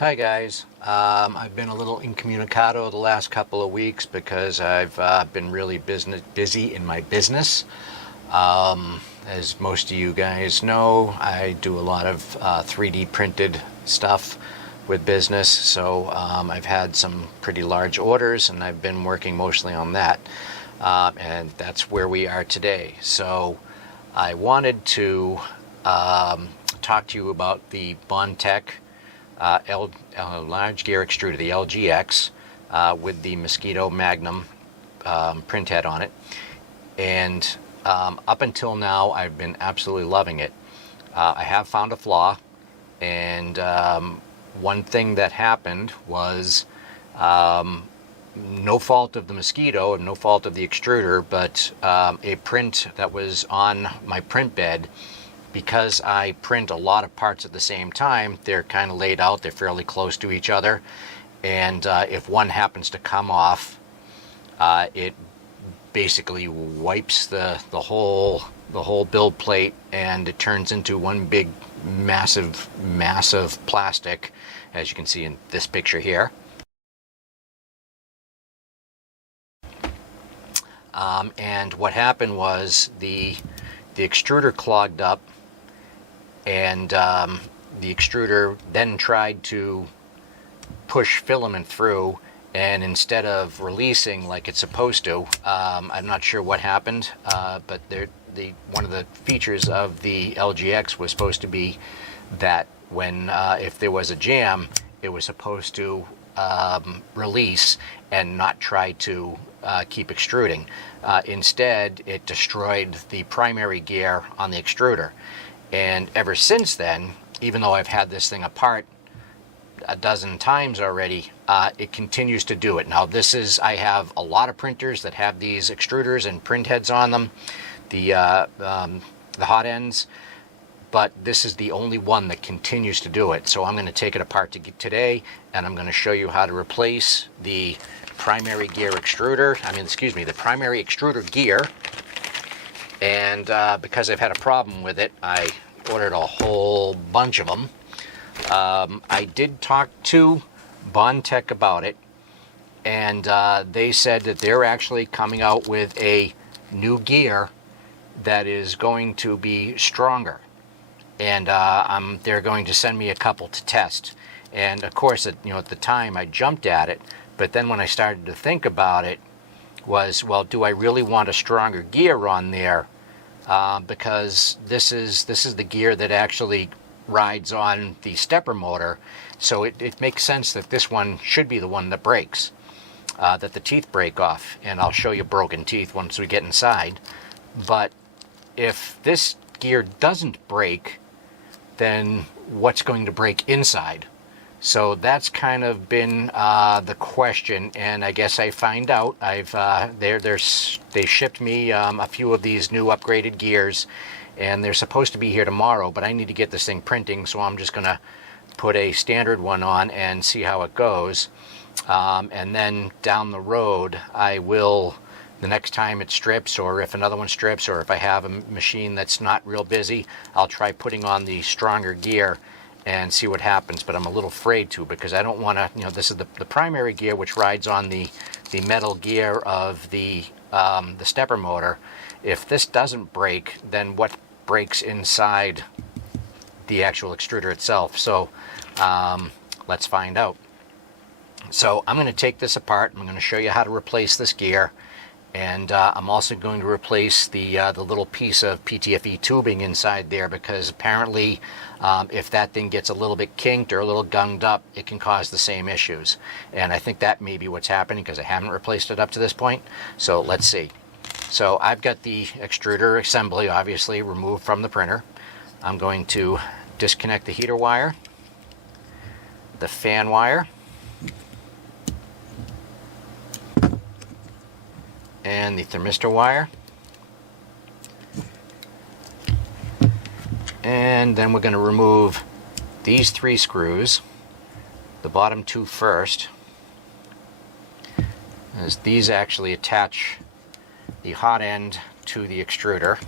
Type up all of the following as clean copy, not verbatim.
Hi guys, I've been a little incommunicado the last couple of weeks because I've been really busy in my business. As most of you guys know, I do a lot of 3D printed stuff with business, so I've had some pretty large orders and I've been working mostly on that, and that's where we are today. So I wanted to talk to you about the Bondtech large gear extruder, the LGX, with the Mosquito Magnum print head on it. And up until now, I've been absolutely loving it. I have found a flaw, and one thing that happened was no fault of the Mosquito and no fault of the extruder, but a print that was on my print bed. Because I print a lot of parts at the same time, they're kind of laid out, they're fairly close to each other, and if one happens to come off, it basically wipes the whole build plate, and it turns into one big massive plastic, as you can see in this picture here. And what happened was the extruder clogged up, and the extruder then tried to push filament through, and instead of releasing like it's supposed to, I'm not sure what happened, but one of the features of the LGX was supposed to be that when if there was a jam, it was supposed to release and not try to keep extruding. Instead, it destroyed the primary gear on the extruder. And ever since then, even though I've had this thing apart a dozen times already, it continues to do it. Now I have a lot of printers that have these extruders and print heads on them, the hot ends, but this is the only one that continues to do it. So I'm going to take it apart today, and I'm going to show you how to replace the primary gear extruder, the primary extruder gear. And because I've had a problem with it, I ordered a whole bunch of them. I did talk to Bondtech about it, and they said that they're actually coming out with a new gear that is going to be stronger, and they're going to send me a couple to test. And of course, at the time I jumped at it, but then when I started to think about it, was, well, do I really want a stronger gear on there? Because this is the gear that actually rides on the stepper motor, so it makes sense that this one should be the one that breaks, that the teeth break off, and I'll show you broken teeth once we get inside. But if this gear doesn't break, then what's going to break inside? So that's kind of been the question, and I guess I find out. They shipped me a few of these new upgraded gears, and they're supposed to be here tomorrow, but I need to get this thing printing, so I'm just going to put a standard one on and see how it goes. And then down the road, I will, the next time it strips, or if another one strips, or if I have a machine that's not real busy, I'll try putting on the stronger gear and see what happens. But I'm a little afraid to, because I don't want to, this is the primary gear, which rides on the metal gear of the stepper motor. If this doesn't break, then what breaks inside the actual extruder itself? So let's find out. So I'm going to take this apart. I'm going to show you how to replace this gear, and I'm also going to replace the little piece of PTFE tubing inside there, because apparently if that thing gets a little bit kinked or a little gunged up, it can cause the same issues. And I think that may be what's happening, because I haven't replaced it up to this point. So let's see. So I've got the extruder assembly obviously removed from the printer. I'm going to disconnect the heater wire, the fan wire, and the thermistor wire. And then we're going to remove these 3 screws, the bottom 2 first, as these actually attach the hot end to the extruder.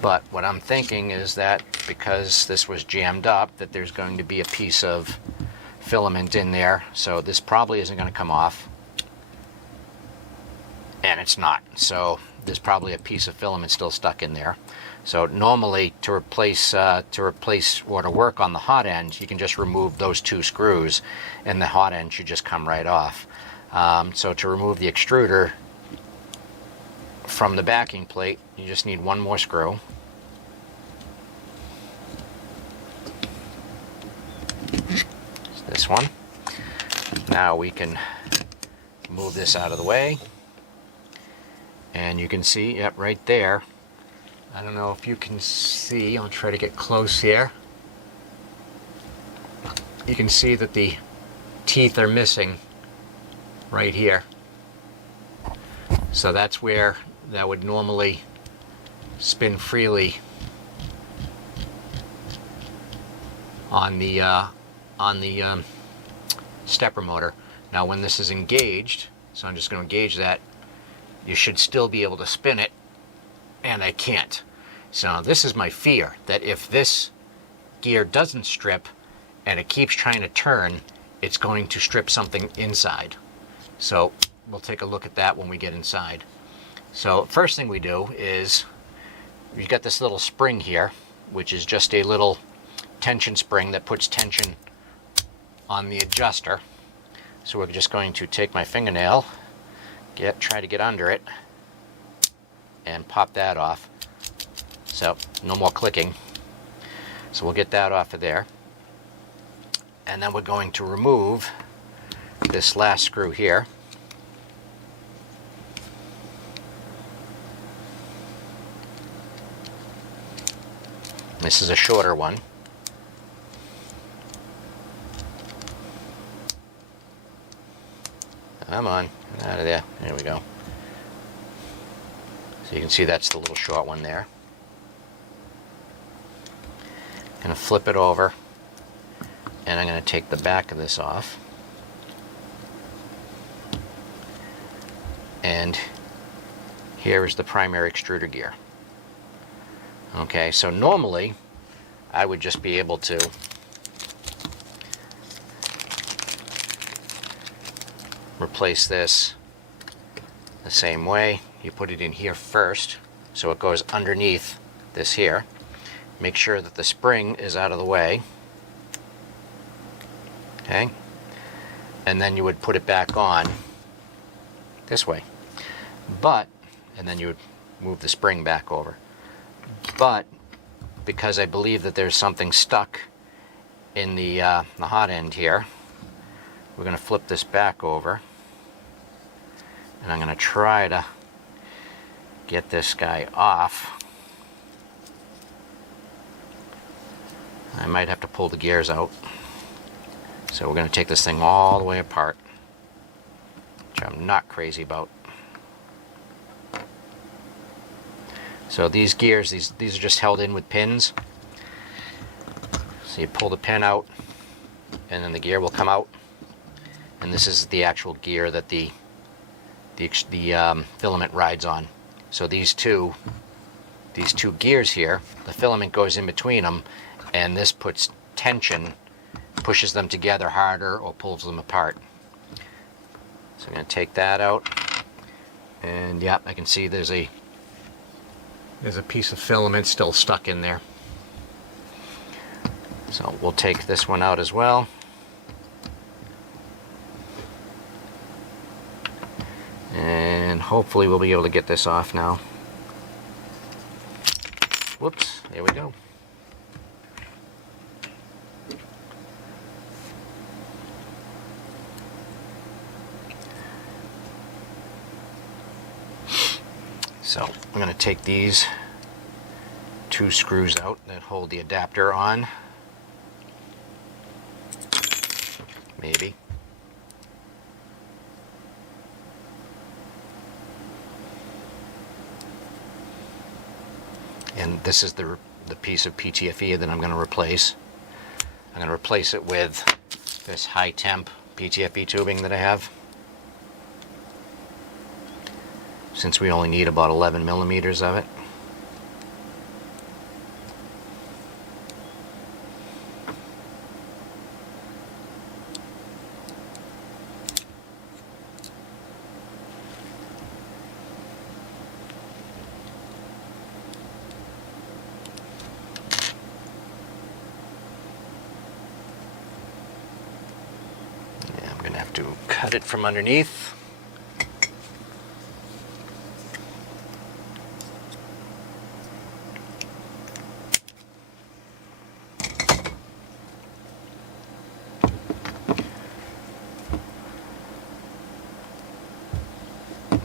But what I'm thinking is that because this was jammed up, that there's going to be a piece of filament in there, so this probably isn't going to come off, and it's not. So there's probably a piece of filament still stuck in there. So normally to replace or to work on the hot end, you can just remove those 2 screws, and the hot end should just come right off. So to remove the extruder from the backing plate, you just need 1 more screw. It's this one. Now we can move this out of the way, and you can see, yep, right there. I don't know if you can see, I'll try to get close here. You can see that the teeth are missing right here. So that's where that would normally spin freely on the stepper motor. Now when this is engaged, so I'm just going to engage that, you should still be able to spin it, and I can't. So this is my fear, that if this gear doesn't strip and it keeps trying to turn, it's going to strip something inside. So we'll take a look at that when we get inside. So first thing we do is, you've got this little spring here, which is just a little tension spring that puts tension on the adjuster. So we're just going to take my fingernail, try to get under it, and pop that off. So no more clicking. So we'll get that off of there. And then we're going to remove this last screw here. This is a shorter one. Come on, out of there. There we go. So you can see that's the little short one there. Going to flip it over, and I'm going to take the back of this off. And here is the primary extruder gear. Okay, so normally I would just be able to replace this the same way. You put it in here first, so it goes underneath this here. Make sure that the spring is out of the way. Okay, and then you would put it back on this way. And then you would move the spring back over. But because I believe that there's something stuck in the hot end here, we're going to flip this back over, and I'm going to try to get this guy off. I might have to pull the gears out. So we're going to take this thing all the way apart, which I'm not crazy about. So these gears, these are just held in with pins. So you pull the pin out, and then the gear will come out. And this is the actual gear that the filament rides on. So these two gears here, the filament goes in between them, and this puts tension, pushes them together harder or pulls them apart. So I'm going to take that out, and yeah, I can see there's a piece of filament still stuck in there. So we'll take this one out as well. And hopefully we'll be able to get this off now. Whoops, there we go. So I'm going to take these 2 screws out that hold the adapter on. maybe. And this is the piece of PTFE that I'm going to replace. I'm going to replace it with this high temp PTFE tubing that I have. Since we only need about 11 millimeters of it. I'm going to have to cut it from underneath.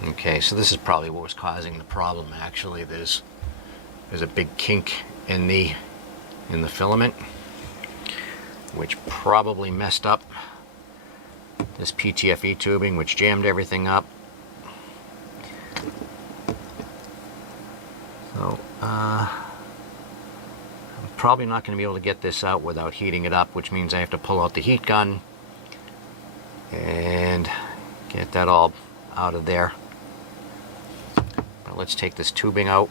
Okay, so this is probably what was causing the problem. Actually, there's a big kink in the filament, which probably messed up this PTFE tubing, which jammed everything up. So I'm probably not going to be able to get this out without heating it up, which means I have to pull out the heat gun and get that all out of there. But let's take this tubing out.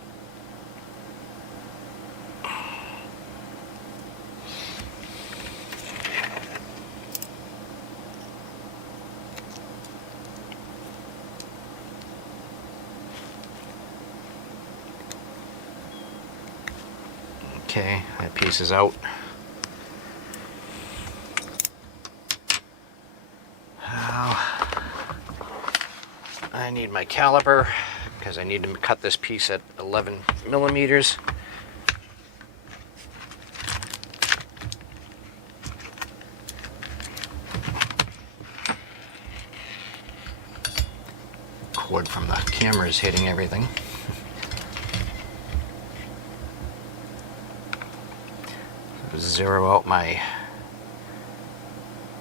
Okay, that piece is out. Now, I need my caliper because I need to cut this piece at 11 millimeters. Cord from the camera is hitting everything. Zero out my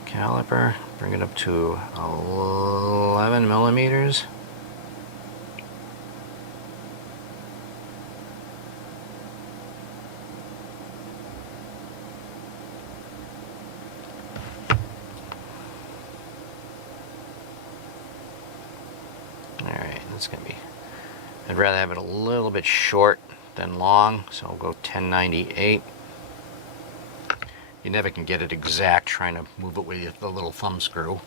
caliper, bring it up to 11 millimeters. Alright, that's gonna be, I'd rather have it a little bit short than long, so I'll go 1098. You never can get it exact trying to move it with the little thumb screw.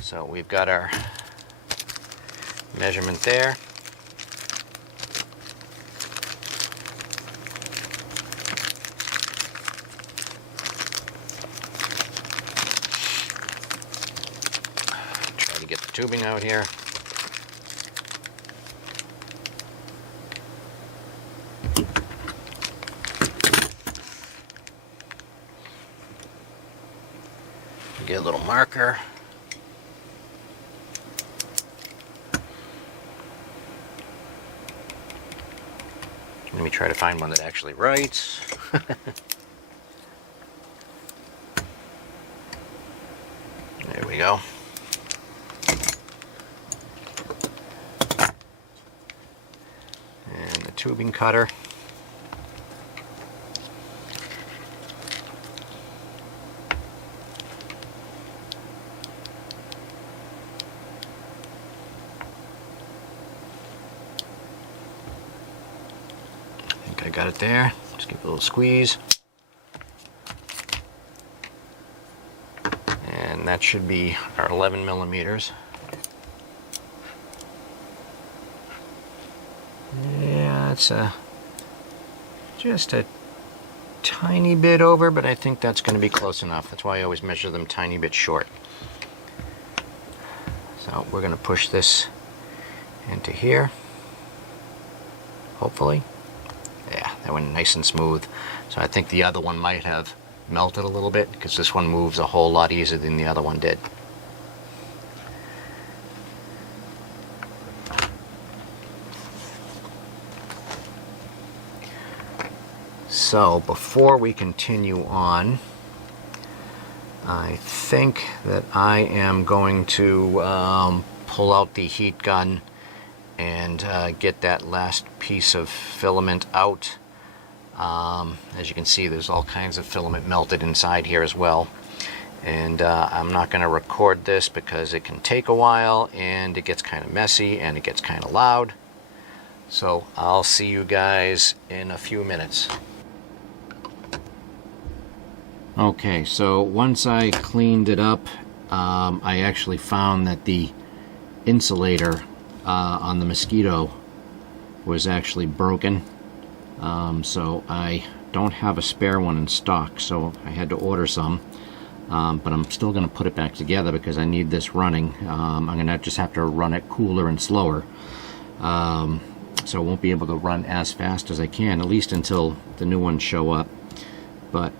So we've got our measurement there. Try to get the tubing out here. Get a little marker. Let me try to find one that actually writes. There we go. And the tubing cutter. I got it there. Just give it a little squeeze. And that should be our 11 millimeters. Yeah, it's just a tiny bit over, but I think that's going to be close enough. That's why I always measure them tiny bit short. So we're going to push this into here, hopefully. Yeah, that went nice and smooth. So I think the other one might have melted a little bit because this one moves a whole lot easier than the other one did. So before we continue on, I think that I am going to pull out the heat gun and get that last piece of filament out. As you can see, there's all kinds of filament melted inside here as well. And I'm not going to record this because it can take a while and it gets kind of messy and it gets kind of loud. So I'll see you guys in a few minutes. Okay, so once I cleaned it up, I actually found that the insulator on the mosquito was actually broken. So I don't have a spare one in stock, so I had to order some. But I'm still going to put it back together because I need this running. I'm going to just have to run it cooler and slower. So I won't be able to run as fast as I can, at least until the new ones show up. But,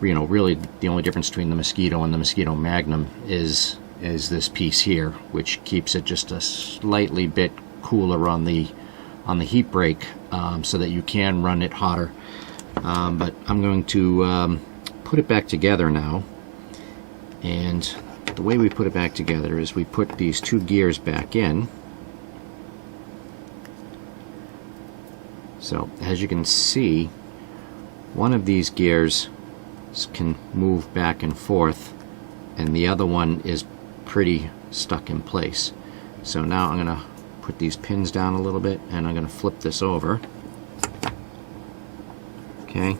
you know, really the only difference between the Mosquito and the Mosquito Magnum is this piece here, which keeps it just a slightly bit cooler on the heat break, so that you can run it hotter. But I'm going to put it back together now. And the way we put it back together is we put these two gears back in. So as you can see, one of these gears can move back and forth, and the other one is pretty stuck in place. So now I'm going to put these pins down a little bit, and I'm going to flip this over. Okay,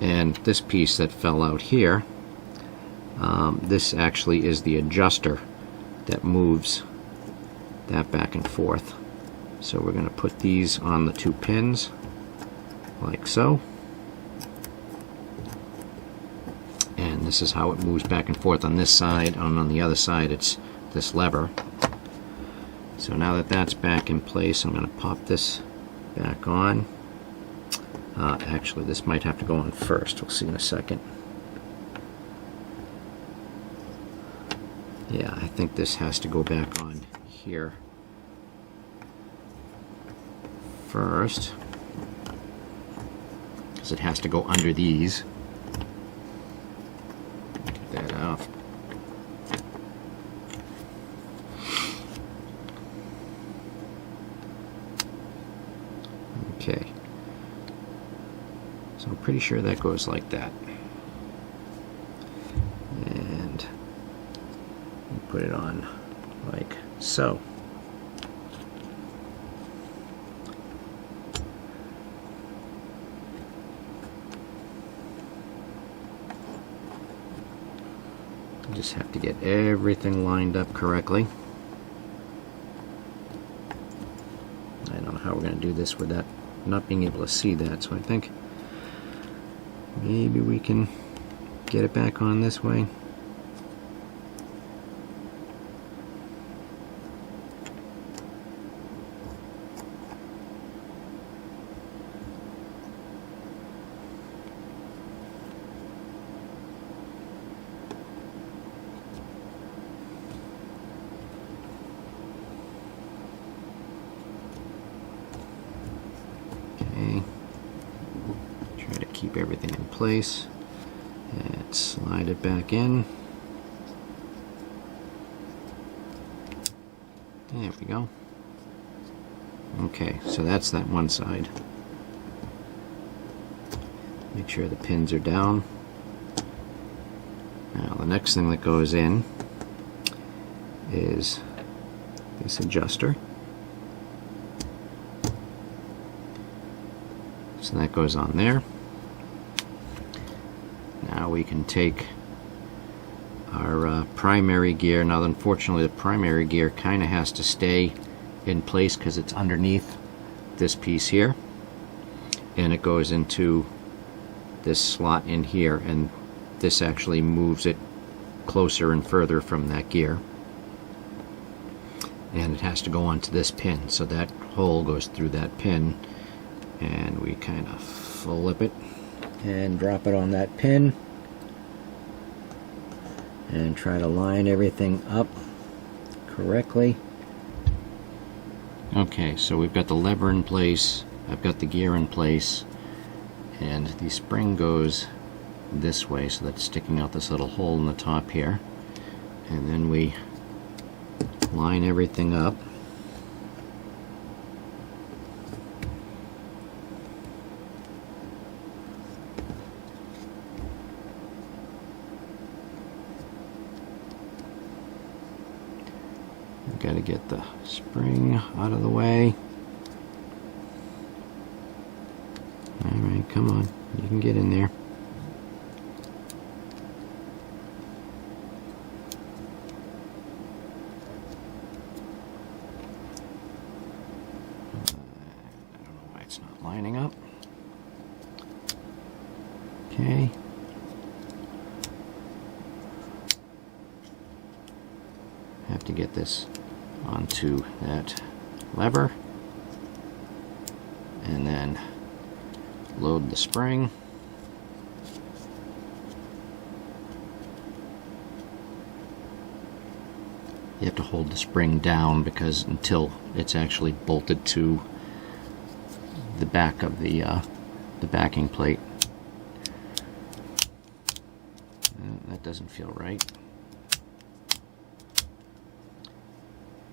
and this piece that fell out here, this actually is the adjuster that moves that back and forth. So we're going to put these on the two pins, like so. And this is how it moves back and forth on this side, and on the other side it's this lever. So now that that's back in place, I'm going to pop this back on. Actually, this might have to go on first. We'll see in a second. Yeah, I think this has to go back on here first, because it has to go under these. Get that out. Okay, so I'm pretty sure that goes like that. And put it on like so. Just have to get everything lined up correctly. I don't know how we're going to do this without not being able to see that, so I think maybe we can get it back on this way. Try to keep everything in place and slide it back in. There we go. Okay, so that's that one side. Make sure the pins are down. Now the next thing that goes in is this adjuster. So that goes on there. Now we can take our primary gear. Now unfortunately the primary gear kind of has to stay in place because it's underneath this piece here, and it goes into this slot in here, and this actually moves it closer and further from that gear, and it has to go onto this pin, so that hole goes through that pin, and we kind of flip it and drop it on that pin and try to line everything up correctly. Okay, so we've got the lever in place, I've got the gear in place, and the spring goes this way, so that's sticking out this little hole in the top here. And then we line everything up. Got to get the spring out of the way. Alright, come on, you can get in there. I don't know why it's not lining up. Okay. Have to get this onto that lever and then load the spring. You have to hold the spring down because until it's actually bolted to the back of the backing plate. That doesn't feel right.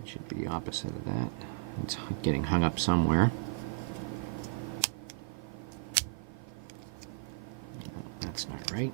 It should be the opposite of that. It's getting hung up somewhere. No, that's not right.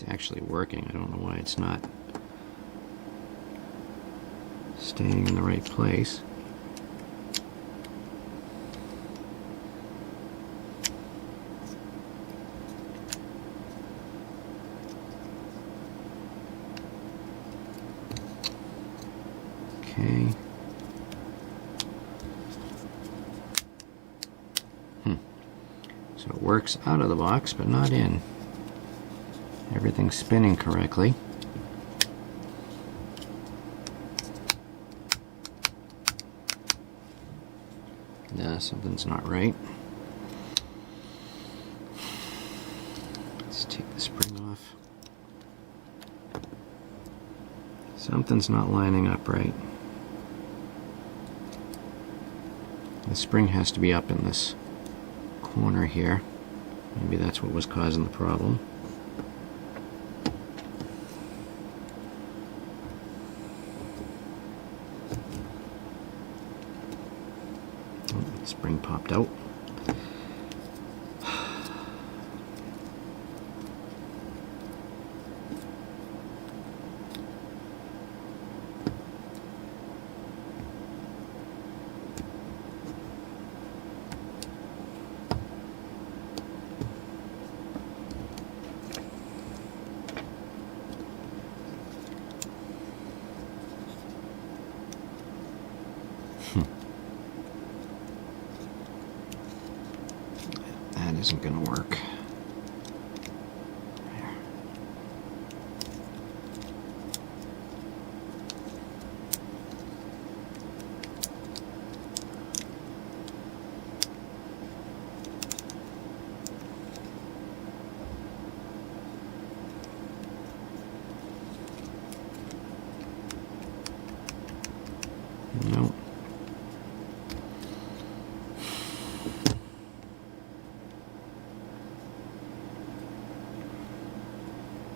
It's actually working. I don't know why it's not staying in the right place. Okay. So it works out of the box, but not in. Everything's spinning correctly. Nah, something's not right. Let's take the spring off. Something's not lining up right. The spring has to be up in this corner here. Maybe that's what was causing the problem. Spring popped out. That isn't going to work. Nope.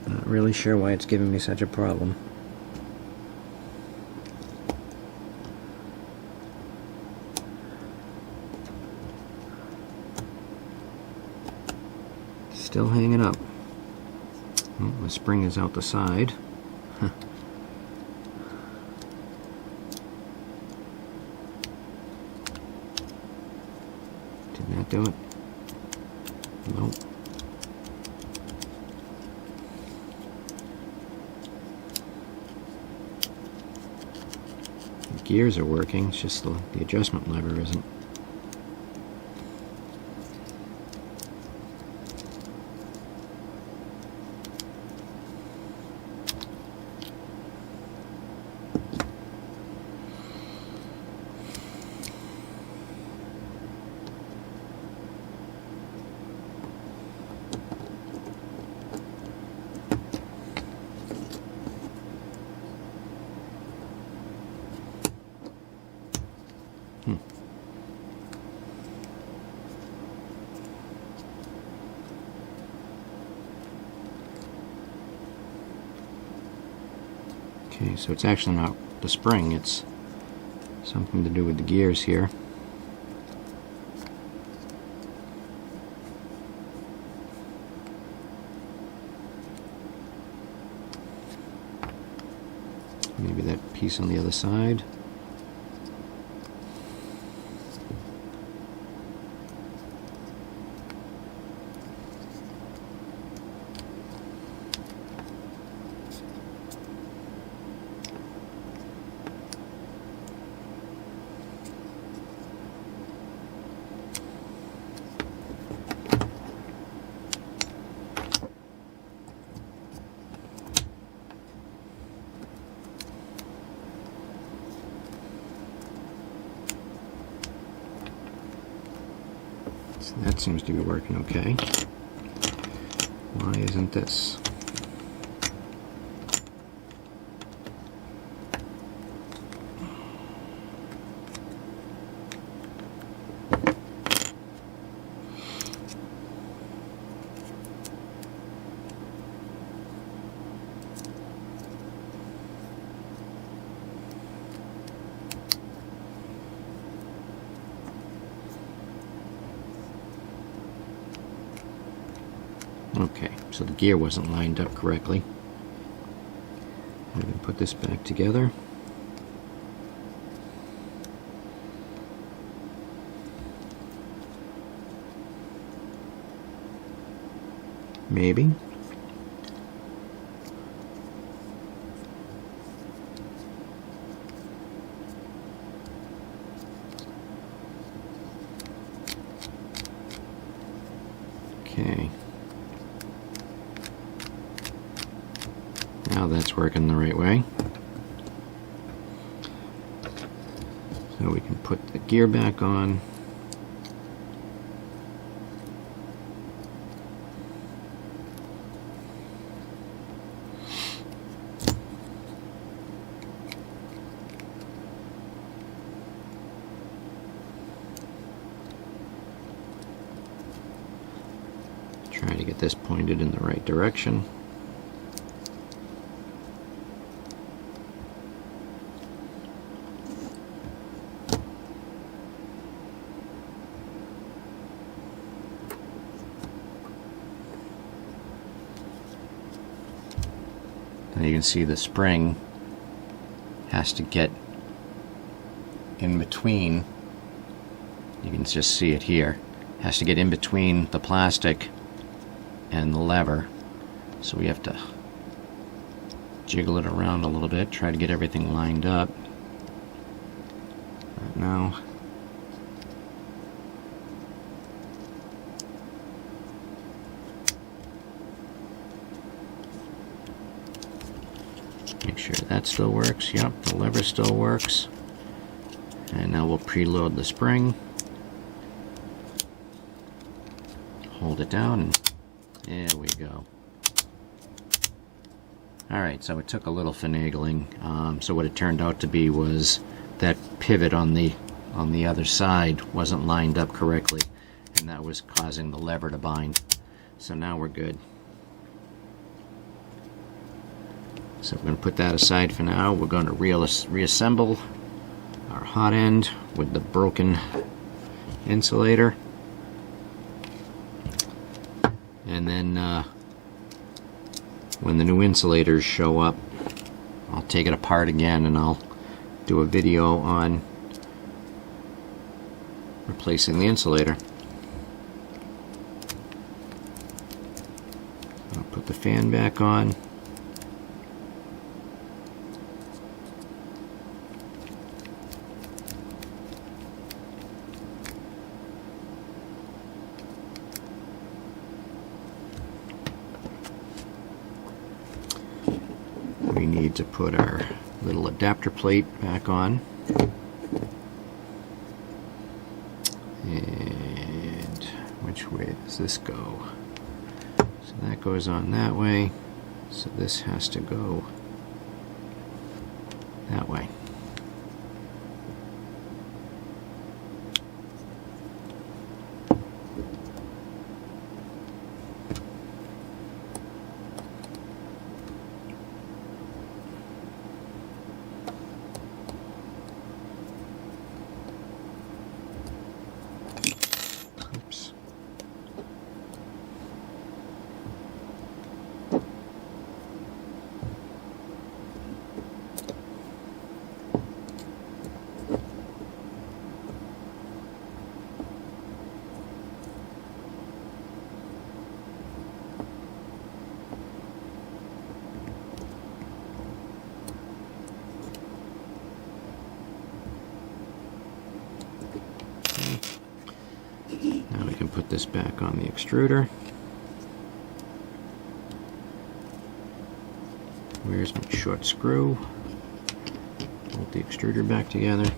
Not really sure why it's giving me such a problem. Still hanging up. Oh, the spring is out the side. Huh. Did that do it? Nope. The gears are working, it's just the adjustment lever isn't. Okay, so it's actually not the spring, it's something to do with the gears here. Maybe that piece on the other side. So that seems to be working okay. Why isn't this? Okay, so the gear wasn't lined up correctly. I'm going to put this back together. Maybe. Okay. Now that's working the right way. So we can put the gear back on. Try to get this pointed in the right direction. Now you can see the spring has to get in between, you can just see it here, has to get in between the plastic and the lever. So we have to jiggle it around a little bit, try to get everything lined up. Right now, make sure that still works. Yep, the lever still works. And now we'll preload the spring. Hold it down, and there we go. Alright, so it took a little finagling. So what it turned out to be was that pivot on the other side wasn't lined up correctly, and that was causing the lever to bind. So now we're good. So we're going to put that aside for now. We're going to reassemble our hot end with the broken insulator. And then when the new insulators show up, I'll take it apart again and I'll do a video on replacing the insulator. I'll put the fan back on. We need to put our little adapter plate back on. And which way does this go? So that goes on that way. So this has to go that way. this back on the extruder. Where's my short screw? Bolt the extruder back together.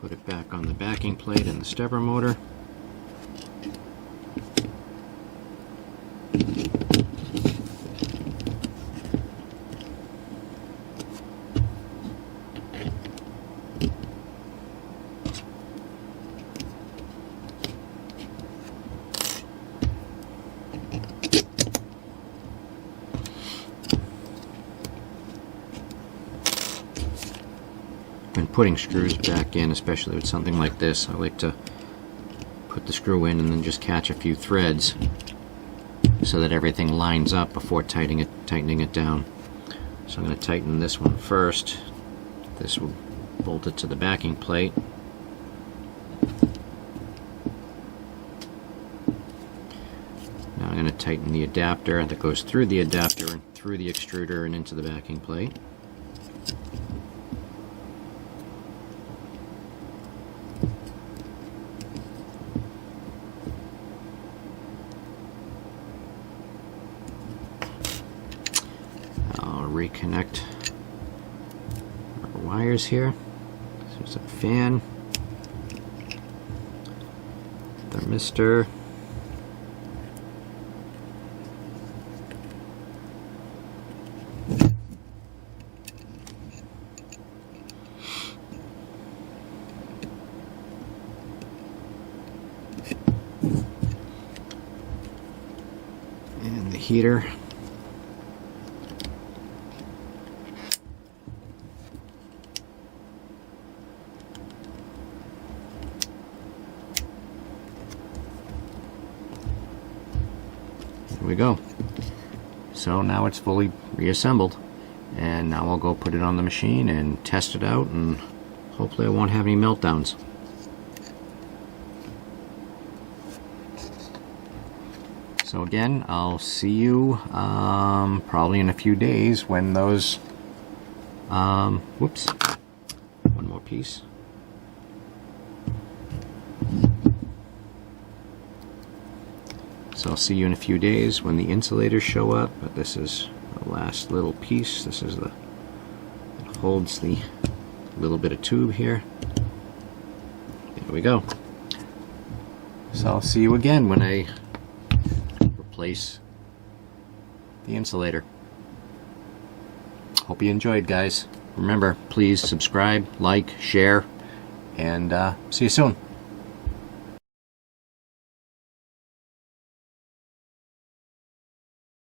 Put it back on the backing plate and the stepper motor. When putting screws back in, especially with something like this, I like to put the screw in and then just catch a few threads so that everything lines up before tightening it down. So I'm going to tighten this one first. This will bolt it to the backing plate. Now I'm going to tighten the adapter that goes through the adapter and through the extruder and into the backing plate. Reconnect our wires here. There's a fan, thermistor, and the heater. There we go. So now it's fully reassembled, and now I'll go put it on the machine and test it out, and hopefully I won't have any meltdowns. So again, I'll see you probably in a few days when those whoops, one more piece. So I'll see you in a few days when the insulators show up, but this is the last little piece. This is it holds the little bit of tube here. There we go. So I'll see you again when I replace the insulator. Hope you enjoyed, guys. Remember, please subscribe, like, share, and see you soon.